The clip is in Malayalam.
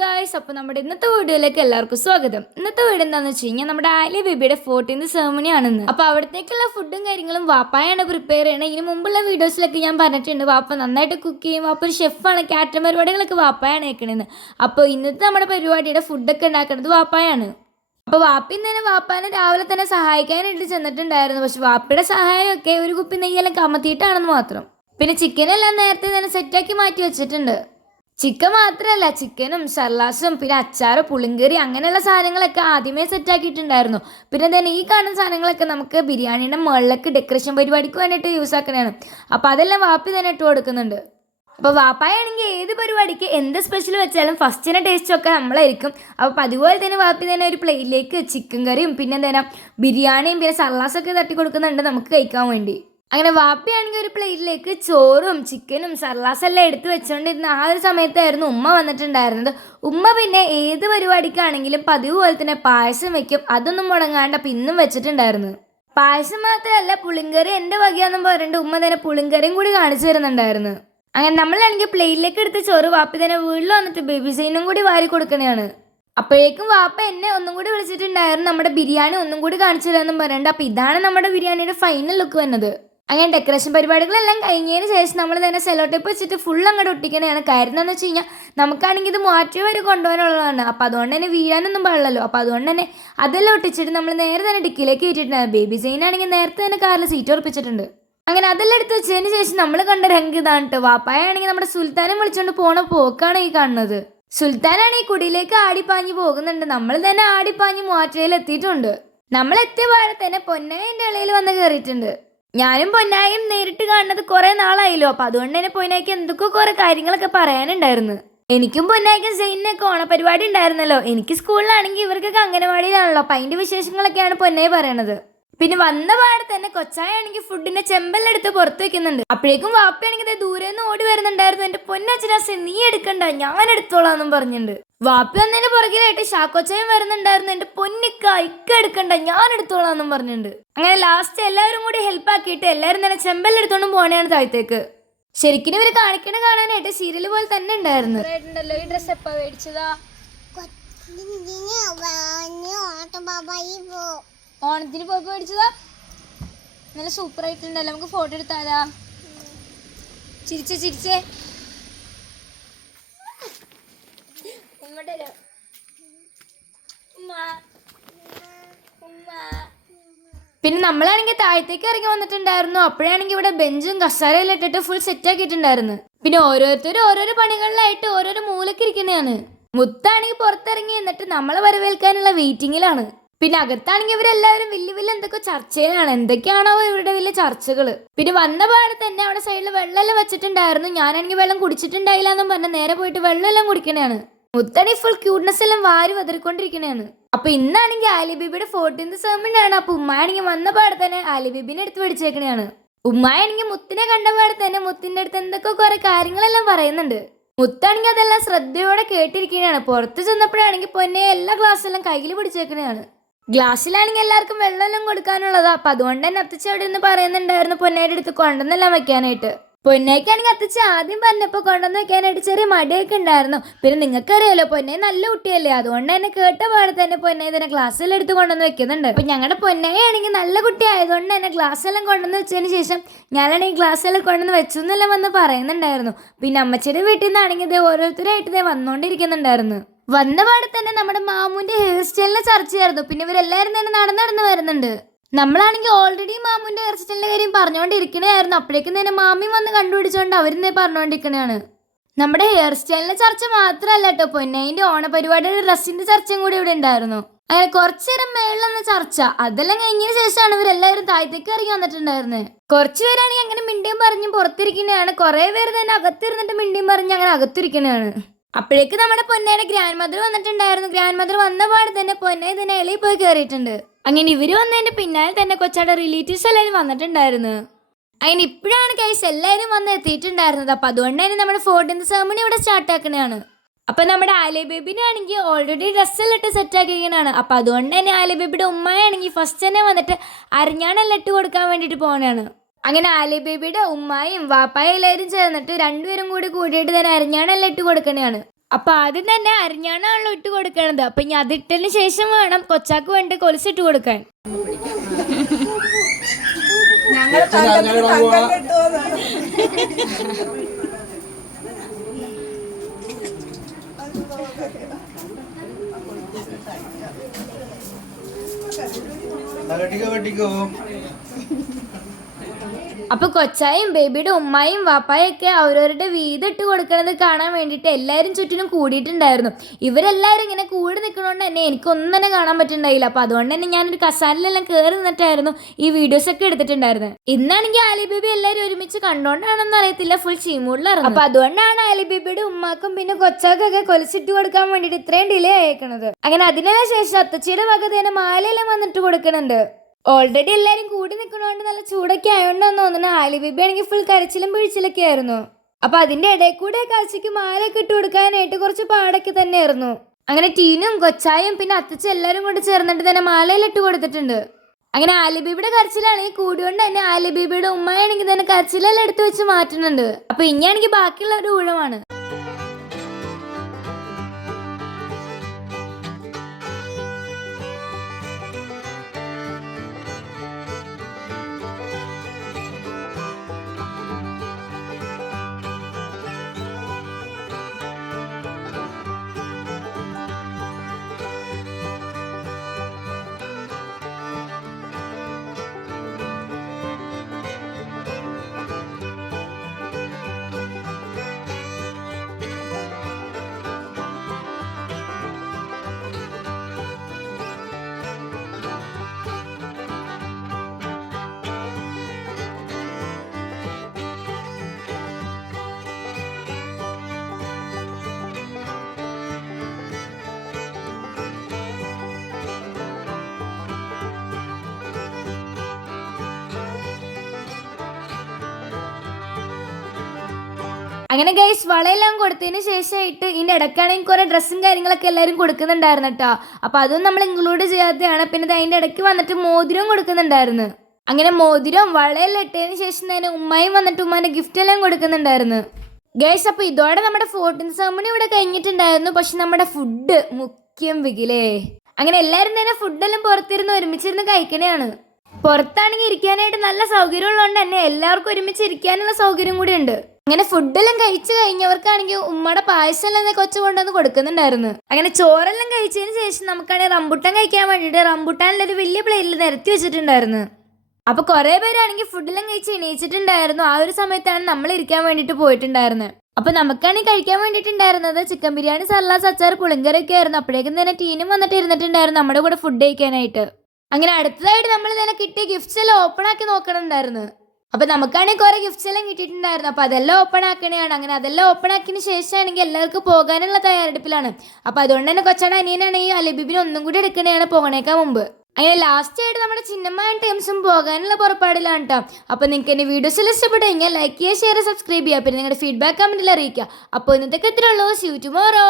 ഗായ്സ്, അപ്പോൾ നമ്മുടെ ഇന്നത്തെ വീഡിയോയിലേക്ക് എല്ലാവർക്കും സ്വാഗതം. ഇന്നത്തെ വീഡിയോ എന്താണെന്ന് വെച്ച് കഴിഞ്ഞാൽ നമ്മുടെ ആലിയ ബേബിയുടെ 14th സെർമണി ആണെന്ന്. അപ്പോൾ അവിടത്തേക്കുള്ള ഫുഡും കാര്യങ്ങളും വാപ്പായാണ് പ്രിപ്പയർ ചെയ്യണത്. ഇതിന് മുമ്പുള്ള വീഡിയോസിലൊക്കെ ഞാൻ പറഞ്ഞിട്ടുണ്ട് വാപ്പ നന്നായിട്ട് കുക്ക് ചെയ്യും, വാപ്പ ഒരു ഷെഫാണ്, കാറ്ററിംഗ് പരിപാടികളൊക്കെ വാപ്പായാണ് കേൾക്കണേന്ന്. അപ്പോൾ ഇന്നത്തെ നമ്മുടെ പരിപാടിയുടെ ഫുഡൊക്കെ ഉണ്ടാക്കുന്നത് വാപ്പായാണ്. അപ്പോൾ വാപ്പി തന്നെ വാപ്പാനെ രാവിലെ തന്നെ സഹായിക്കാനായിട്ട് ചെന്നിട്ടുണ്ടായിരുന്നു. പക്ഷെ വാപ്പയുടെ സഹായമൊക്കെ ഒരു കുപ്പി നെയ്യെല്ലാം കമത്തിയിട്ടാണെന്ന് മാത്രം. പിന്നെ ചിക്കനെല്ലാം നേരത്തെ തന്നെ സെറ്റാക്കി മാറ്റി വെച്ചിട്ടുണ്ട്. ചിക്കൻ മാത്രമല്ല, ചിക്കനും സർലാസും പിന്നെ അച്ചാറ്, പുളിങ്കറി അങ്ങനെയുള്ള സാധനങ്ങളൊക്കെ ആദ്യമേ സെറ്റാക്കിയിട്ടുണ്ടായിരുന്നു. പിന്നെ തന്നെ ഈ കാണുന്ന സാധനങ്ങളൊക്കെ നമുക്ക് ബിരിയാണിയുടെ മുകളിലേക്ക് ഡെക്കറേഷൻ പരിപാടിക്ക് വേണ്ടിയിട്ട് യൂസ് ആക്കണതാണ്. അപ്പോൾ അതെല്ലാം വാപ്പി തന്നെ ഇട്ട് കൊടുക്കുന്നുണ്ട്. അപ്പോൾ വാപ്പായാണെങ്കിൽ ഏത് പരിപാടിക്ക് എന്ത് സ്പെഷ്യൽ വെച്ചാലും ഫസ്റ്റിനെ ടേസ്റ്റൊക്കെ നമ്മളായിരിക്കും. അപ്പോൾ അതുപോലെ തന്നെ വാപ്പി തന്നെ ഒരു പ്ലേറ്റിലേക്ക് ചിക്കൻ കറിയും പിന്നെ എന്താ ബിരിയാണിയും പിന്നെ സർലാസൊക്കെ തട്ടി കൊടുക്കുന്നുണ്ട് നമുക്ക് കഴിക്കാൻ വേണ്ടി. അങ്ങനെ വാപ്പയാണെങ്കിൽ ഒരു പ്ലേറ്റിലേക്ക് ചോറും ചിക്കനും സർലാസെല്ലാം എടുത്ത് വെച്ചുകൊണ്ടിരുന്ന ആ ഒരു സമയത്തായിരുന്നു ഉമ്മ വന്നിട്ടുണ്ടായിരുന്നത്. ഉമ്മ പിന്നെ ഏത് പരിപാടിക്കാണെങ്കിലും പതിവ് പോലെ തന്നെ പായസം വെക്കും. അതൊന്നും മുടങ്ങാണ്ട് അപ്പം ഇന്നും വെച്ചിട്ടുണ്ടായിരുന്നു. പായസം മാത്രമല്ല, പുളിങ്കറി എൻ്റെ വകയാണെന്നും പറഞ്ഞിട്ട് ഉമ്മ തന്നെ പുളിങ്കറിയും കൂടി കാണിച്ചു തരുന്നുണ്ടായിരുന്നു. അങ്ങനെ നമ്മളാണെങ്കിൽ പ്ലേറ്റിലേക്ക് എടുത്ത് ചോറ് വാപ്പി തന്നെ വീട്ടിൽ വന്നിട്ട് ബേബി സൈനും കൂടി വാരി കൊടുക്കണതാണ്. അപ്പോഴേക്കും വാപ്പ എന്നെ ഒന്നും കൂടി വിളിച്ചിട്ടുണ്ടായിരുന്നു നമ്മുടെ ബിരിയാണി ഒന്നും കൂടി കാണിച്ചു തരാമെന്നും പറയണ്ട. അപ്പം ഇതാണ് നമ്മുടെ ബിരിയാണിയുടെ ഫൈനൽ ലുക്ക് വന്നത്. അങ്ങനെ ഡെക്കറേഷൻ പരിപാടികളെല്ലാം കഴിഞ്ഞതിന് ശേഷം നമ്മൾ തന്നെ സെലോ ടേപ്പ് വെച്ചിട്ട് ഫുൾ അങ്ങോട്ട് ഒട്ടിക്കണതാണ്. കാര്യം എന്താണെന്ന് വെച്ച് കഴിഞ്ഞാൽ നമുക്കാണെങ്കിൽ ഇത് മാറ്റി വരെ കൊണ്ടുപോകാനുള്ളതാണ്. അപ്പോൾ അതുകൊണ്ട് തന്നെ വീഴാനൊന്നും പാടില്ലല്ലോ. അപ്പോൾ അതുകൊണ്ട് തന്നെ അതെല്ലാം ഒട്ടിച്ചിട്ട് നമ്മൾ നേരെ തന്നെ ഡിക്കിലേക്ക് ഇട്ടിട്ടുണ്ടായിരുന്നു. ബേബി സൈനാണെങ്കിൽ നേരത്തെ തന്നെ കാറിൽ സീറ്റ് ഉറപ്പിച്ചിട്ടുണ്ട്. അങ്ങനെ അതെല്ലാം എടുത്ത് വെച്ചതിന് ശേഷം നമ്മൾ കണ്ട രംഗ് ഇതാണ് കേട്ടോ. വാപ്പായാണെങ്കിൽ നമ്മുടെ സുൽത്താനെ വിളിച്ചുകൊണ്ട് പോണ പോക്കാണ് ഈ കാണുന്നത്. സുൽത്താനാണ് ഈ കുടിയിലേക്ക് ആടിപ്പാഞ്ഞ് പോകുന്നുണ്ട്. നമ്മൾ തന്നെ ആടിപ്പാഞ്ഞ് മൂവാറ്റുപുഴയിൽ എത്തിയിട്ടുണ്ട്. നമ്മൾ എത്തിയ പാടെ തന്നെ പൊന്നായിൻ്റെ ഇളയിൽ വന്ന് കയറിയിട്ടുണ്ട്. ഞാനും പൊന്നായും നേരിട്ട് കാണുന്നത് കുറേ നാളായല്ലോ. അപ്പോൾ അതുകൊണ്ട് തന്നെ പൊന്നായിക്ക് എന്തൊക്കെ കുറേ കാര്യങ്ങളൊക്കെ പറയാനുണ്ടായിരുന്നു. എനിക്കും പൊന്നായിക്കും സെയിനൊക്കെ ഓണപരിപാടി ഉണ്ടായിരുന്നല്ലോ. എനിക്ക് സ്കൂളിലാണെങ്കിൽ ഇവർക്കൊക്കെ അംഗനവാടിയിലാണല്ലോ. അപ്പം അതിൻ്റെ വിശേഷങ്ങളൊക്കെയാണ് പൊന്നായി പറയണത്. പിന്നെ വന്ന പാടെ തന്നെ കൊച്ചായാണെങ്കിൽ ഫുഡിന്റെ ചെമ്പെല്ലെടുത്ത് പുറത്ത് വെക്കുന്നുണ്ട്. അപ്പോഴേക്കും വാപ്പയാണെങ്കിൽ ദൂരെ നിന്ന് ഓടി വരുന്നുണ്ടായിരുന്നു. എൻ്റെ പൊന്നച്ഛനാസെ നീ എടുക്കണ്ട, ഞാൻ എടുത്തോളാന്നും പറഞ്ഞിട്ടുണ്ട്. വാപ്പി വന്നതിന്റെ പുറകിലായിട്ട് ഷാക്കോച്ചയും വരുന്നുണ്ടായിരുന്നു. എൻ്റെ പൊന്നിക്ക ഇക്ക എടുക്കണ്ട, ഞാൻ എടുത്തോളാന്നും പറഞ്ഞിട്ടുണ്ട്. അങ്ങനെ ലാസ്റ്റ് എല്ലാവരും കൂടി ഹെൽപ്പ് ആക്കിയിട്ട് എല്ലാവരും തന്നെ ചെമ്പെല്ലെടുത്തോണ്ടും പോകണയാണ് താഴത്തേക്ക്. ശരിക്കും ഇവർ കാണിക്കണ കാണാനായിട്ട് സീരിയൽ പോലെ തന്നെ ഉണ്ടായിരുന്നു. ഈ ഡ്രസ് എപ്പാ മേടിച്ചതാ? ഓണത്തിന് പോയി മേടിച്ചതാ. നല്ല സൂപ്പർ ആയിട്ടുണ്ടല്ലോ. നമുക്ക് ഫോട്ടോ എടുത്താലാ? ചിരിച്ചേ ചിരിച്ചേ. പിന്നെ നമ്മളാണെങ്കിൽ താഴത്തേക്ക് ഇറങ്ങി വന്നിട്ടുണ്ടായിരുന്നു. അപ്പോഴാണെങ്കിൽ ഇവിടെ ബെഞ്ചും കസാരയെല്ലാം ഇട്ടിട്ട് ഫുൾ സെറ്റ് ആക്കിയിട്ടുണ്ടായിരുന്നു. പിന്നെ ഓരോരുത്തരും ഓരോരോ പണികളിലായിട്ട് ഓരോരോ മൂലക്കിരിക്കുന്നതാണ്. മുത്താണെങ്കിൽ പുറത്തിറങ്ങി എന്നിട്ട് നമ്മളെ വരവേൽക്കാനുള്ള വെയിറ്റിങ്ങിലാണ്. പിന്നെ അകത്താണെങ്കിൽ ഇവരെല്ലാവരും വലിയ വലിയ എന്തൊക്കെ ചർച്ചയിലാണ്. എന്തൊക്കെയാണോ ഇവരുടെ വലിയ ചർച്ചകൾ. പിന്നെ വന്ന പാടെ തന്നെ അവിടെ സൈഡിൽ വെള്ളമെല്ലാം വെച്ചിട്ടുണ്ടായിരുന്നു. ഞാനാണെങ്കിൽ വെള്ളം കുടിച്ചിട്ടുണ്ടായില്ല എന്നും പറഞ്ഞാൽ നേരെ പോയിട്ട് വെള്ളമെല്ലാം കുടിക്കണതാണ്. മുത്തണി ഫുൾ ക്യൂട്ട്നെസ് എല്ലാം വാരി വതറിക്കൊണ്ടിരിക്കണതാണ്. അപ്പൊ ഇന്നാണെങ്കിൽ ആലിയ ബേബിയുടെ 14th സെർമണി ആണ്. അപ്പൊ ഉമ്മാണെങ്കിൽ വന്ന പാടെ തന്നെ ആലിയ ബേബിനെ എടുത്ത് പിടിച്ചേക്കണയാണ്. ഉമ്മായാണെങ്കിൽ മുത്തിനെ കണ്ട പാടെ തന്നെ മുത്തിന്റെ അടുത്ത് എന്തൊക്കെ കുറെ കാര്യങ്ങളെല്ലാം പറയുന്നുണ്ട്. മുത്താണെങ്കിൽ അതെല്ലാം ശ്രദ്ധയോടെ കേട്ടിരിക്കുകയാണ്. പുറത്ത് ചെന്നപ്പോഴാണെങ്കിൽ പൊന്നെ എല്ലാ ഗ്ലാസ്സെല്ലാം കയ്യിൽ പിടിച്ചേക്കണയാണ്. ഗ്ലാസ്സിലാണെങ്കിൽ എല്ലാവർക്കും വെള്ളമെല്ലാം കൊടുക്കാനുള്ളതാ. അപ്പൊ അതുകൊണ്ട് തന്നെ അത്തച്ച അവിടെ നിന്ന് പറയുന്നുണ്ടായിരുന്നു പൊന്നയുടെ അടുത്ത് കൊണ്ടുവന്നെല്ലാം വെക്കാനായിട്ട്. പൊന്നയ്ക്കാണെങ്കിൽ അത്തച്ച ആദ്യം പറഞ്ഞപ്പോൾ കൊണ്ടുവന്ന് വെക്കാനായിട്ട് ചെറിയ മടിയൊക്കെ ഉണ്ടായിരുന്നു. പിന്നെ നിങ്ങൾക്കറിയാലോ പൊന്നെ നല്ല കുട്ടിയല്ലേ, അതുകൊണ്ട് തന്നെ കേട്ട പാടെ തന്നെ പൊന്നെ തന്നെ ഗ്ലാസ്സെല്ലാം എടുത്ത് കൊണ്ടുവന്ന് വെക്കുന്നുണ്ട്. അപ്പൊ ഞങ്ങളുടെ പൊന്നയാണെങ്കിൽ നല്ല കുട്ടി ആയതുകൊണ്ട് തന്നെ ഗ്ലാസ്സെല്ലാം കൊണ്ടുവന്ന് വെച്ചതിന് ശേഷം ഞാനാണെങ്കിൽ ഗ്ലാസ്സെല്ലാം കൊണ്ടുവന്ന് വെച്ചു എന്നെല്ലാം വന്ന് പറയുന്നുണ്ടായിരുന്നു. പിന്നെ അമ്മച്ചിയുടെ വീട്ടിൽ നിന്നാണെങ്കിൽ ഇത് ഓരോരുത്തരായിട്ട് ഇതേ വന്നുകൊണ്ടിരിക്കുന്നുണ്ടായിരുന്നു. വന്ന പാടെ തന്നെ നമ്മുടെ മാമുന്റെ ഹെയർ സ്റ്റൈലിനെ ചർച്ചയായിരുന്നു. പിന്നെ ഇവരെല്ലാവരും തന്നെ നടന്നു വരുന്നുണ്ട്. നമ്മളാണെങ്കിൽ ഓൾറെഡി മാമുന്റെ ഹെയർ സ്റ്റൈലിന്റെ കാര്യം പറഞ്ഞുകൊണ്ടിരിക്കണായിരുന്നു. അപ്പോഴേക്കും തന്നെ മാമിയും വന്ന് കണ്ടുപിടിച്ചുകൊണ്ട് അവരിന്നെ പറഞ്ഞുകൊണ്ടിരിക്കണതാണ്. നമ്മുടെ ഹെയർ സ്റ്റൈലിന്റെ ചർച്ച മാത്രമല്ല കേട്ടോ, പൊന്നൈൻ്റെ ഓണപരിപാടിയുടെ ഡ്രസ്സിന്റെ ചർച്ചയും കൂടി ഇവിടെ ഉണ്ടായിരുന്നു. അങ്ങനെ കുറച്ചു നേരം മേളിലെന്ന ചർച്ച അതെല്ലാം കഴിഞ്ഞതിന് ശേഷമാണ് ഇവരെല്ലാവരും താഴത്തേക്ക് ഇറങ്ങി വന്നിട്ടുണ്ടായിരുന്നത്. കുറച്ചു പേരാണെങ്കിൽ അങ്ങനെ മിണ്ടിയും പറഞ്ഞും പുറത്തിരിക്കുന്നതാണ്. കുറെ പേര് തന്നെ അകത്തിരുന്നിട്ട് മിണ്ടിയും പറഞ്ഞ് അങ്ങനെ അകത്തിരിക്കുന്നതാണ്. അപ്പോഴേക്ക് നമ്മുടെ പൊന്നയുടെ ഗ്രാൻഡ് മദർ വന്നിട്ടുണ്ടായിരുന്നു. ഗ്രാൻഡ് മദർ വന്ന പാടെ തന്നെ പൊന്നയെ തന്നെ ഇളയിൽ പോയി കയറിയിട്ടുണ്ട്. അങ്ങനെ ഇവര് വന്നതിന്റെ പിന്നാലെ തന്നെ കൊച്ചാടെ റിലേറ്റീവ്സ് എല്ലാവരും വന്നിട്ടുണ്ടായിരുന്നു. അങ്ങനെ ഇപ്പോഴാണ് കേസ് എല്ലാവരും വന്ന് എത്തിയിട്ടുണ്ടായിരുന്നത്. അപ്പൊ അതുകൊണ്ട് തന്നെ നമ്മുടെ 14th സെർമണി ഇവിടെ സ്റ്റാർട്ട് ആക്കണതാണ്. അപ്പൊ നമ്മുടെ ആലിയ ബേബിനെ ആണെങ്കിൽ ഓൾറെഡി ഡ്രസ്സെല്ലാം ഇട്ട് സെറ്റ് ആക്കിയിരിക്കണതാണ്. അപ്പൊ അതുകൊണ്ട് തന്നെ ആലിയ ബേബിയുടെ ഉമ്മയാണെങ്കിൽ ഫസ്റ്റ് തന്നെ വന്നിട്ട് അരിഞ്ഞാണെല്ലാം ഇട്ട് കൊടുക്കാൻ വേണ്ടിയിട്ട് പോകണതാണ്. അങ്ങനെ ആലിയ ബേബിയുടെ ഉമ്മായും വാപ്പായും എല്ലാവരും ചേർന്നിട്ട് രണ്ടുപേരും കൂടിയിട്ട് തന്നെ അരിഞ്ഞാണെല്ലാം ഇട്ട് കൊടുക്കണതാണ്. അപ്പൊ ആദ്യം തന്നെ അരിഞ്ഞാണാണല്ലോ ഇട്ട് കൊടുക്കണത്. അപ്പൊ ഇനി അതിട്ടതിന് ശേഷം വേണം കൊച്ചാക്ക് വേണ്ടി കൊലുസിട്ട് കൊടുക്കാൻ. അപ്പൊ കൊച്ചായും ബേബിയുടെ ഉമ്മായും വാപ്പായും ഒക്കെ അവരവരുടെ വീതം ഇട്ട് കൊടുക്കണത് കാണാൻ വേണ്ടിയിട്ട് എല്ലാവരും ചുറ്റിനും കൂടിയിട്ടുണ്ടായിരുന്നു. ഇവരെല്ലാവരും ഇങ്ങനെ കൂടി നിൽക്കണോണ്ട് തന്നെ എനിക്കൊന്നും തന്നെ കാണാൻ പറ്റുന്നുണ്ടായില്ല. അപ്പൊ അതുകൊണ്ട് തന്നെ ഞാനൊരു കസാലിലെല്ലാം കയറി നിന്നിട്ടായിരുന്നു ഈ വീഡിയോസ് ഒക്കെ എടുത്തിട്ടുണ്ടായിരുന്നത്. ഇന്നാണെങ്കിൽ ആലി ബേബി എല്ലാവരും ഒരുമിച്ച് കണ്ടോണ്ടാണെന്ന് അറിയത്തില്ല, ഫുൾ ചീമൂടിലായിരുന്നു. അപ്പൊ അതുകൊണ്ടാണ് ആലി ബേബിയുടെ ഉമ്മാക്കും പിന്നെ കൊച്ചാക്കൊക്കെ കൊലിച്ചിട്ട് കൊടുക്കാൻ വേണ്ടിയിട്ട് ഇത്രയും ഡിലേ ആയേക്കണത്. അങ്ങനെ അതിനു ശേഷം അത്തച്ചിയുടെ വക തന്നെ മാലയെല്ലാം വന്നിട്ട് കൊടുക്കണുണ്ട്. ഓൾറെഡി എല്ലാരും കൂടി നിൽക്കണോണ്ട് നല്ല ചൂടൊക്കെ ആയോണ്ടെന്ന് തോന്നുന്നു. ആലി ബേബി ആണെങ്കിൽ ഫുൾ കരച്ചിലും പിഴിച്ചിലൊക്കെ ആയിരുന്നു. അപ്പൊ അതിന്റെ ഇടയിൽ കൂടെ കാഴ്ചക്ക് മാലയൊക്കെ ഇട്ട് കൊടുക്കാനായിട്ട് കുറച്ച് പാടൊക്കെ തന്നെയായിരുന്നു. അങ്ങനെ ടീനും കൊച്ചായും പിന്നെ അത്തച്ചും എല്ലാരും കൊണ്ട് ചേർന്നിട്ട് തന്നെ മാലയിൽ ഇട്ട് കൊടുത്തിട്ടുണ്ട്. അങ്ങനെ ആലി ബേബിയുടെ കരച്ചിലാണെങ്കിൽ കൂടിയോണ്ട് തന്നെ ആലി ബേബിയുടെ ഉമ്മയാണെങ്കിൽ തന്നെ കരച്ചിലെല്ലാം എടുത്ത് വെച്ച് മാറ്റുന്നുണ്ട്. അപ്പൊ ഇനിയാണെങ്കിൽ ബാക്കിയുള്ള ഒരു ഊഴമാണ്. അങ്ങനെ ഗൈസ് വളയെല്ലാം കൊടുത്തതിന് ശേഷമായിട്ട് ഇതിൻ്റെ ഇടയ്ക്കാണെങ്കിൽ കുറേ ഡ്രസ്സും കാര്യങ്ങളൊക്കെ എല്ലാവരും കൊടുക്കുന്നുണ്ടായിരുന്നു കേട്ടോ. അപ്പോൾ അതും നമ്മൾ ഇൻക്ലൂഡ് ചെയ്യാത്തതാണ്. പിന്നെ അതിൻ്റെ ഇടയ്ക്ക് വന്നിട്ട് മോതിരവും കൊടുക്കുന്നുണ്ടായിരുന്നു. അങ്ങനെ മോതിരവും വളയെല്ലാം ഇട്ടതിന് ശേഷം തന്നെ ഉമ്മയും വന്നിട്ട് ഉമ്മാൻ്റെ ഗിഫ്റ്റ് എല്ലാം കൊടുക്കുന്നുണ്ടായിരുന്നു. ഗൈസ് അപ്പോൾ ഇതോടെ നമ്മുടെ 14th സെർമണി ഇവിടെ കഴിഞ്ഞിട്ടുണ്ടായിരുന്നു. പക്ഷെ നമ്മുടെ ഫുഡ് മുഖ്യം വികിലേ. അങ്ങനെ എല്ലാവരും തന്നെ ഫുഡെല്ലാം പുറത്തിരുന്ന് ഒരുമിച്ചിരുന്ന് കഴിക്കണേയാണ്. പുറത്താണെങ്കിൽ ഇരിക്കാനായിട്ട് നല്ല സൗകര്യം ഉള്ളതുകൊണ്ട് തന്നെ എല്ലാവർക്കും ഒരുമിച്ച് ഇരിക്കാനുള്ള സൗകര്യം കൂടി ഉണ്ട്. അങ്ങനെ ഫുഡെല്ലാം കഴിച്ചു കഴിഞ്ഞവർക്കാണെങ്കിൽ ഉമ്മയുടെ പായസം എല്ലാം കൊച്ചു കൊണ്ടുവന്ന് കൊടുക്കുന്നുണ്ടായിരുന്നു. അങ്ങനെ ചോറെല്ലാം കഴിച്ചതിന് ശേഷം നമുക്കാണെങ്കിൽ റംബുട്ടാൻ കഴിക്കാൻ വേണ്ടിയിട്ട് റംബുട്ടാനിലൊരു വലിയ പ്ലേറ്റിൽ നിരത്തി വെച്ചിട്ടുണ്ടായിരുന്നു. അപ്പോൾ കുറേ പേരാണെങ്കിൽ ഫുഡെല്ലാം കഴിച്ച് എണീച്ചിട്ടുണ്ടായിരുന്നു. ആ ഒരു സമയത്താണ് നമ്മൾ ഇരിക്കാൻ വേണ്ടിയിട്ട് പോയിട്ടുണ്ടായിരുന്നത്. അപ്പോൾ നമുക്കാണെങ്കിൽ കഴിക്കാൻ വേണ്ടിയിട്ടുണ്ടായിരുന്നത് ചിക്കൻ ബിരിയാണി, സലാഡ്, അച്ചാർ, പുളിങ്കറിയൊക്കെ ആയിരുന്നു. അപ്പോഴേക്കും തന്നെ ടീനും വന്നിട്ട് ഇരുന്നിട്ടുണ്ടായിരുന്നു നമ്മുടെ കൂടെ ഫുഡ് കഴിക്കാനായിട്ട്. അങ്ങനെ അടുത്തതായിട്ട് നമ്മൾ തന്നെ കിട്ടിയ ഗിഫ്റ്റ്സ് എല്ലാം ഓപ്പൺ ആക്കി നോക്കണുണ്ടായിരുന്നു. അപ്പോൾ നമുക്കാണെങ്കിൽ കുറേ ഗിഫ്റ്റ്സ് എല്ലാം കിട്ടിയിട്ടുണ്ടായിരുന്നു. അപ്പോൾ അതെല്ലാം ഓപ്പൺ ആക്കണതാണ്. അങ്ങനെ അതെല്ലാം ഓപ്പൺ ആക്കിയതിന് ശേഷമാണെങ്കിൽ എല്ലാവർക്കും പോകാനുള്ള തയ്യാറെടുപ്പിലാണ്. അപ്പോൾ അതുകൊണ്ട് തന്നെ കൊച്ചാണ് അനിയനാണ് ഈ അലിബിബിനെ ഒന്നും കൂടി എടുക്കണതാണ് പോകണേക്കാൻ മുമ്പ്. അങ്ങനെ ലാസ്റ്റ് ആയിട്ട് നമ്മുടെ ചിന്നമ്മ ടീംസും പോകാനുള്ള പുറപ്പാടിലാണ് കേട്ടോ. അപ്പോൾ നിങ്ങൾക്ക് എൻ്റെ വീഡിയോസിൽ ഇഷ്ടപ്പെട്ടു കഴിഞ്ഞാൽ ലൈക്ക് ചെയ്യുക, ഷെയർ, സബ്സ്ക്രൈബ് ചെയ്യുക. പിന്നെ നിങ്ങളുടെ ഫീഡ്ബാക്ക് കമൻറ്റിൽ അറിയിക്കുക. അപ്പോൾ ഇന്നത്തേക്ക് എത്രയുള്ളൂ. See you tomorrow.